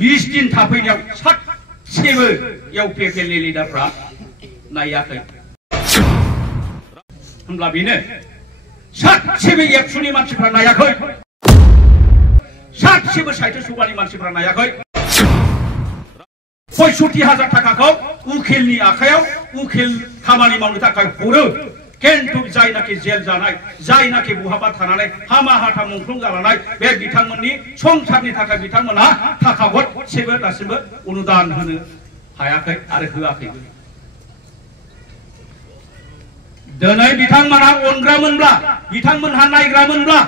20 दिन थाफैनायाव सासेबो इउपिपिएलनि लिडारफ्रा नायाखै होमब्ला बेनो सासेबो एबसुनि मानसिफ्रा नायाखै सासेबो साहित्य सभानि मानसिफ्रा नायाखै 65,000 थाखाखौ उकिलनि आखायाव उकिल खामानि मावनो थाखाय हरो किन्तु जायनाखि जेल जानाय जायनाखि बहाबा थानानै हामा हाथा मुंख्लं जालांनाय बे बिथांमोननि संसारनि थाखाय बिथांमोना थाखा गरसेबो दासिमबो अनुदान होनो हायाखै आरो होआखैबो दिनै बिथांमोनहा अनग्रामोनब्ला बिथांमोनहा नायग्रामोनब्ला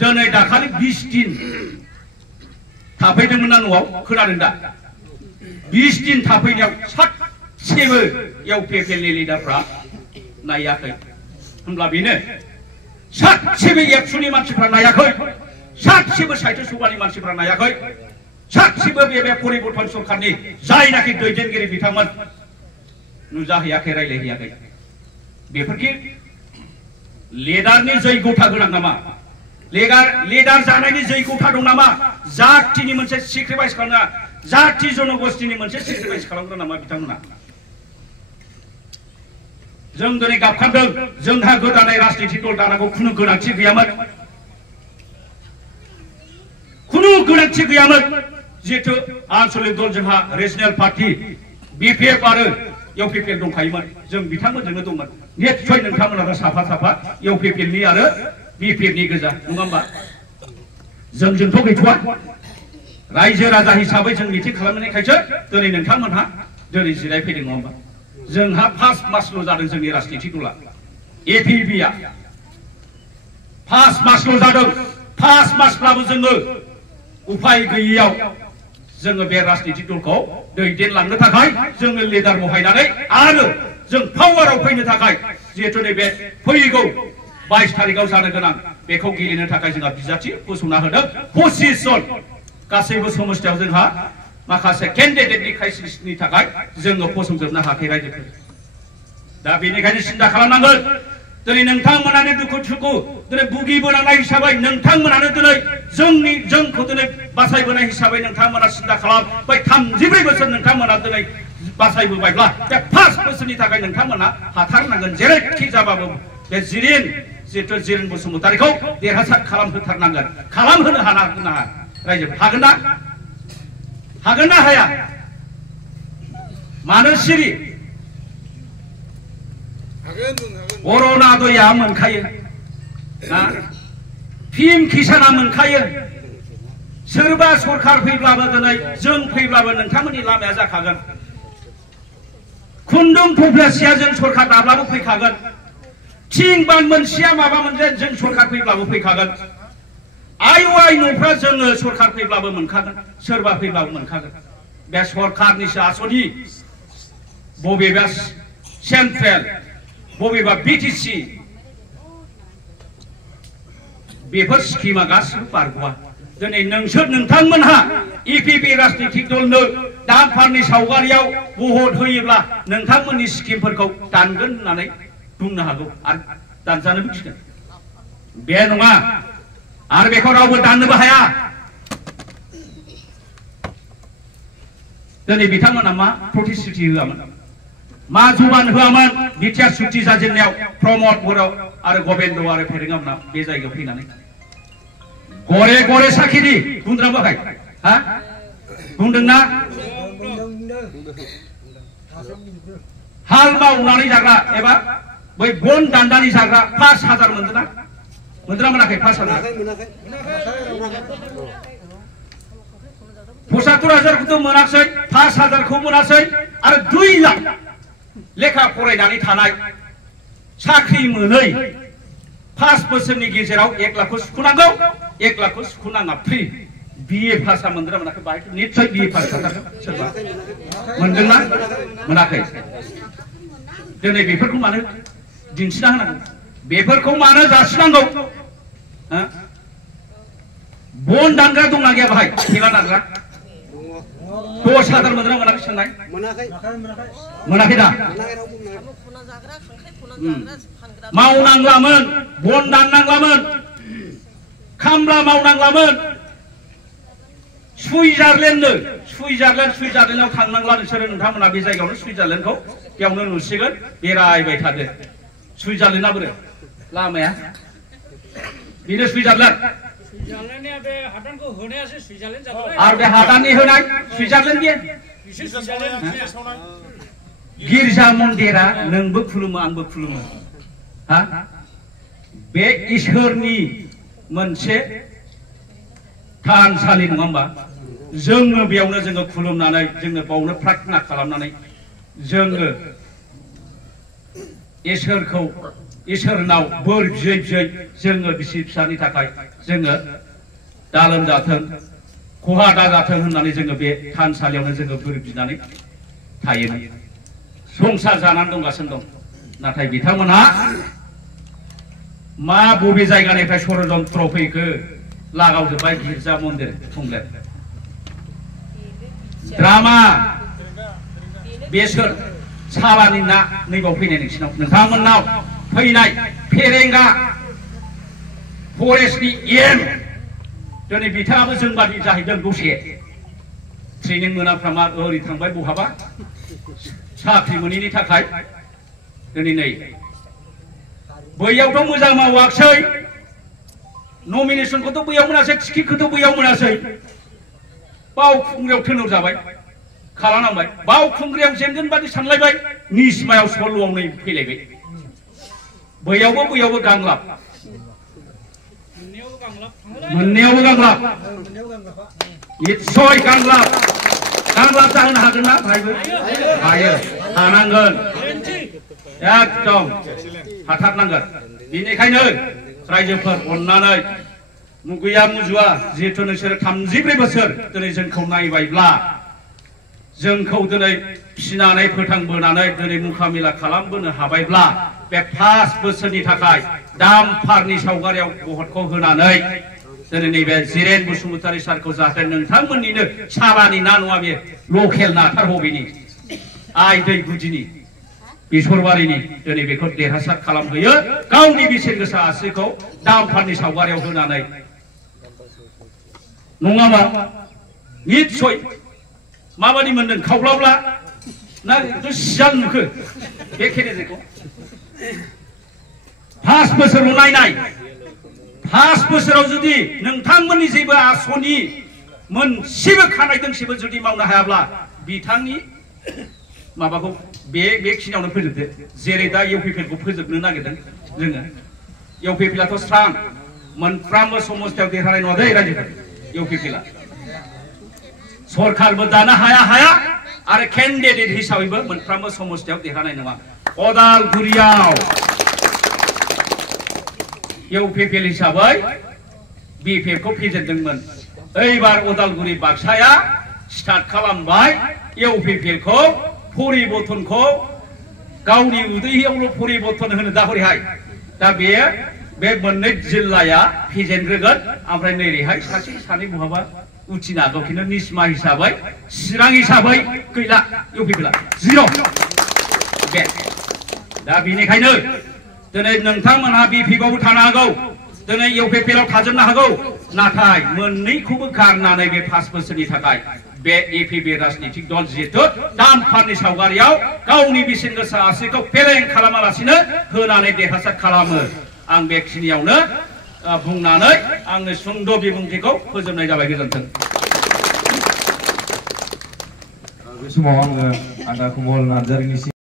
दिनै दाखालि 20 दिन थाफैदोंमोन ना न'आव खोनादों दा 20 दिन थाफैनायाव सासेबो इउपिपिएलनि लिडारफ्रा नायाखै होमब्ला बेनो सासेबो एबसुनि मानसिफ्रा नायाखै सासेबो साहित्य सभानि मानसिफ्रा नायाखै सासेबो बे परिबर्तन सरकारनि जायनाखि दैदेनगिरि बिथांमोन नुजाहैयाखै रायलायहैयाखै बेफोरखि लिडारनि जैगथा गोनां नामा लिडार जानायनि जैगथा दं नामा जातिनि मोनसे सेक्रिफाइस खालामना जाति जनगोष्ठीनि मोनसे सेक्रिफाइस खालामग्रा नामा बिथांमोना जों दिनै गाबखांदों जोंहा गोदानै राजनिति दल दानांगौ खुनु गोनांथि गैयामोन जिहेतु आन्चलिक दल जोंहा रिजनेल पार्टी बिपिएफ आरो इउपिपिएल दंखायोमोन जों बिथांमोनजोंनो दंमोन निश्चय नोंथांमोना साफा साफा इउपिपिएलनि आरो बिपिएफनि गोजा नङा होमबा जोंथ' गैथ'वा रायजो राजा हिसाबै जों मिटिं खालामनायखायसो दिनै नोंथांमोनहा दिनै जिरायफैदों नङा होमबा जोंहा 1 मासल' जादों जोंनि राजनिति दला एपिबिआ 1 मासल' जादों 1 मासब्लाबो जोङो उपाय गैयैयाव जोङो बे राजनिति दलखौ दैदेनलांनो थाखाय जोङो लिडार बहायनानै आरो जों पावाराव फैनो थाखाय जिहेतु नैबे फैगौ 22 तारिखआव जानो गोनां बेखौ गेलेनो थाखाय जोंहा बिजाथि फसंना होदों 25 जन गासैबो समस्थियाव जोंहा माखासे केन्डिडेटनि क्राइसिसनि थाखाय जोङो फसंजोबनो हायाखै रायजोफोर दा बेनिखायनो सिन्था खालामनांगोन दिनै नोंथांमोनानो दुखु सुखु दिनै भुगिबोनांनाय हिसाबै नोंथांमोनानो दिनै जोंखौ दिनै बासायबोनाय हिसाबै नोंथांमोना सिन्था खालाम बै 34 बोसोर नोंथांमोना दिनै बासायबोबायब्ला बे 5 बोसोरनि थाखाय नोंथांमोना हाथारनांगोन जेरैखि जाबाबो बे जितु जिरेन बसुमतारीखौ देरहासार खालामहोथारनांगोन खालामहोनो हागोन ना रायजो हागोन ना हाया मानो सिरि अरनादया मोनखायो फिम किसाना मोनखायो सोरबा सरकार फैब्लाबो दिनै जों फैब्लाबो नोंथांमोननि लामाया जाखागोन खुन्दुं थफ्लासेया जों सरकार दाब्लाबो फैखागोन थिं बान मोनसेया माबा मोनसे जों सरकार फैब्लाबो फैखागोन आइ न'फ्रा जोङो सरकार फैब्लाबो मोनखागोन सोरबा फैब्लाबो मोनखागोन बे सरकारनिसो आसनि बबेबा सेन्ट्रेल बबेबा बिटिसि बेफोर स्किमा गासिबो बारग'आ दिनै नोंथांमोनहा इपिपि राजनितिक दलनो दानफारनि सावगारियाव भट होयोब्ला नोंथांमोननि स्किमफोरखौ दानगोन होननानै बुंनो हागौ आरो दानजानोबो गिगोन बे नङा आरो बेखौ रावबो दाननोबो हाया दिनै बिथांमोना मा प्रतिश्रुति होआमोन मा जुबान होआमोन बिटिआर सुक्ति जाजेननायाव प्रमद बर' आरो गबिन्द आरो फेरेंगामोना बे जायगायाव फैनानै गरे गरे साखिनि बुंदोंना बुङाखै हा बुंदोंना हाल मावनानै जाग्रा एबा बै बन दान्दानि जाग्रा 5,000 मोनदोंना मोनाखै 5,000 75,000 मोनाखै 5,000 मोनासै आरो 2 लाख लेखा फरायनानै थानाय साख्रि मोनै 5 बोसोरनि गेजेराव 1 लाखखौ सुख'नांगौ 1 लाखखौ सुख'नाङा फ्रि बिए पास मोनदोंना मोनाखै बाहाय निश्चय बिए पास जाथारगोन सोरबा मोनदोंना मोनाखै दिनै बेफोरखौ मानो दिन्थिना होनांगौ बेफोरखौ मानो जासिनांगौ बन दानग्रा दंना गैया बाहाय थेला दानग्रा 10,000 मोनदोंना मोनाखै सोंनाय मोनाखै दा मावनांलामोन बन दाननांलामोन खामला मावनांलामोन सुइजारलेण्डआव थांनांला नोंसोरो नोंथांमोना बे जायगायावनो सुइजारलेण्डखौ बेयावनो नुसिगोन बेरायबाय थादो सुइजारलेण्डआ बोरै लामाया बेनो सुइजारलेण्ड आरो बे हादाननि होनाय सुइजारलेण्ड गैया गिर्जा मन्दिरा नोंबो खुलुमो आंबो खुलुमो हा बे इसोरनि मोनसे थानसालि नङा होमबा जोङो बेयावनो जोङो खुलुमनानै जोङो बावनो प्रार्थना खालामनानै जोङो इसोरनाव बोर बियै बियै जोङो बिसि फिसानि थाखाय जोङो दा लोमजाथों खहा दाजाथों होननानै जोङो बे थानसालियावनो जोङो बोर बिनानै थायो संसार जानानै दंगासिनो दं नाथाय बिथांमोनहा मा बबे जायगानिफ्राय षड़यन्त्र फैखो लागावजोब्बाय गिर्जा मन्दिर खुंलेर ड्रामा बेसोर सालानि ना नैबाव फैनाय नोंथांमोननाव फैनाय फेरेंगा फरेस्टनि एम दिनै बिथाङाबो जोंबादि जाहैदों दसे ट्रेनिं मोनाफ्रा मा ओरै थांबाय बहाबा साख्रि मोनैनि थाखाय दिनै नै बैयावथ' मोजां मावाखसै नमिनेसनखौथ' बैयाव मोनासै टिकेटखौथ' बैयाव मोनासै बावखुंग्रियाव थोनोर जाबाय खालामनांबाय बावखुंग्रियाव जेनगोन बादि सानलायबाय निसमायाव सल्ल'आव नै फैलायबाय बैयावबो गांलाब मोननैयावबो गांलाब निस्सय गांलाब जाहोनो हागोन ना भाइबो हायो हानांगोन एकदम हाथारनांगोन बेनिखायनो रायजोफोर अननानै मुगैया मुजुआ जिहेतु नोंसोर 34 बोसोर दिनै जोंखौ नायबायब्ला जोंखौ दिनै फिसिनानै फोथांबोनानै दिनै मुखामिला खालामबोनो हाबायब्ला बे 5 बोसोरनि थाखाय दामफारनि सावगारियाव भटखौ होनानै दिनै नैबे जिरेन बसुमतारी सारखौ जाहाथे नोंथांमोननिनो सालानि ना नङा बे लकेल नाथार बबेनि आइ दै गुदिनि बेसरबारिनि दिनै बेखौ देरहासार खालामहोयो गावनि बेसेन गोसा आसिखौ दामफारनि सावगारियाव होनानै नङाबा निस्सय माबादि मोनदों खावलाब्ला ना सियाल नुखो बे केन्डिडेटखौ 5 बोसोराव नायनाय 5 बोसोराव जुदि नोंथांमोननि जेबो आसनि मोनसेबो खानाय दोंसेबो जुदि मावनो हायाब्ला बिथांनि माबाखौ बेखिनियावनो फोजोबदो जेरै दा इउपिपिएलखौ फोजोबनो नागिरदों जोङो इउपिपिएलाथ' स्रां मोनफ्रामबो समस्थियाव देरहानाय नङा दै रायजोफोर इउपिपिएला सरकारबो दानो हाया आरो केन्डिडेट हिसाबैबो मोनफ्रामबो समस्थियाव देरहानाय नङा अदालगुरियाव इउपिपिएल हिसाबै बिपिएफखौ फेजेनदोंमोन एबार अदालगुरि बाक्साया स्टार्ट खालामबाय इउपिपिएलखौ परिबर्तनखौ गावनि उदैयावल' परिबर्तन होनो दा हरैहाय दा बे मोननै जिल्लाया फेजेनग्रोगोन ओमफ्राय नैरैहाय सासे सानै बहाबा उथिनो हागौ खिन्थु निस्मा हिसाबै चिरां हिसाबै गैला इउपिपिएला जिर' बे दा बेनिखायनो दिनै नोंथांमोनहा बिपिएफआवबो थानो हागौ दिनै इउपिपिएलआव थाजोबनो हागौ नाथाय मोननैखौबो गारनानै बे 5 बोसोरनि थाखाय बे एपिबि राजनीतिक दल जिहेतु दामफारनि सावगारियाव गावनि बेसेन गोसा आसिखौ फेलें खालामालासिनो होनानै देरहासार खालामो आं बेखिनियावनो बुंनानै आंनि सुंद' बिबुंथिखौ फोजोबनाय जाबाय गोजोन्थों बे समाव आङो आदा कमल नार्जारिनि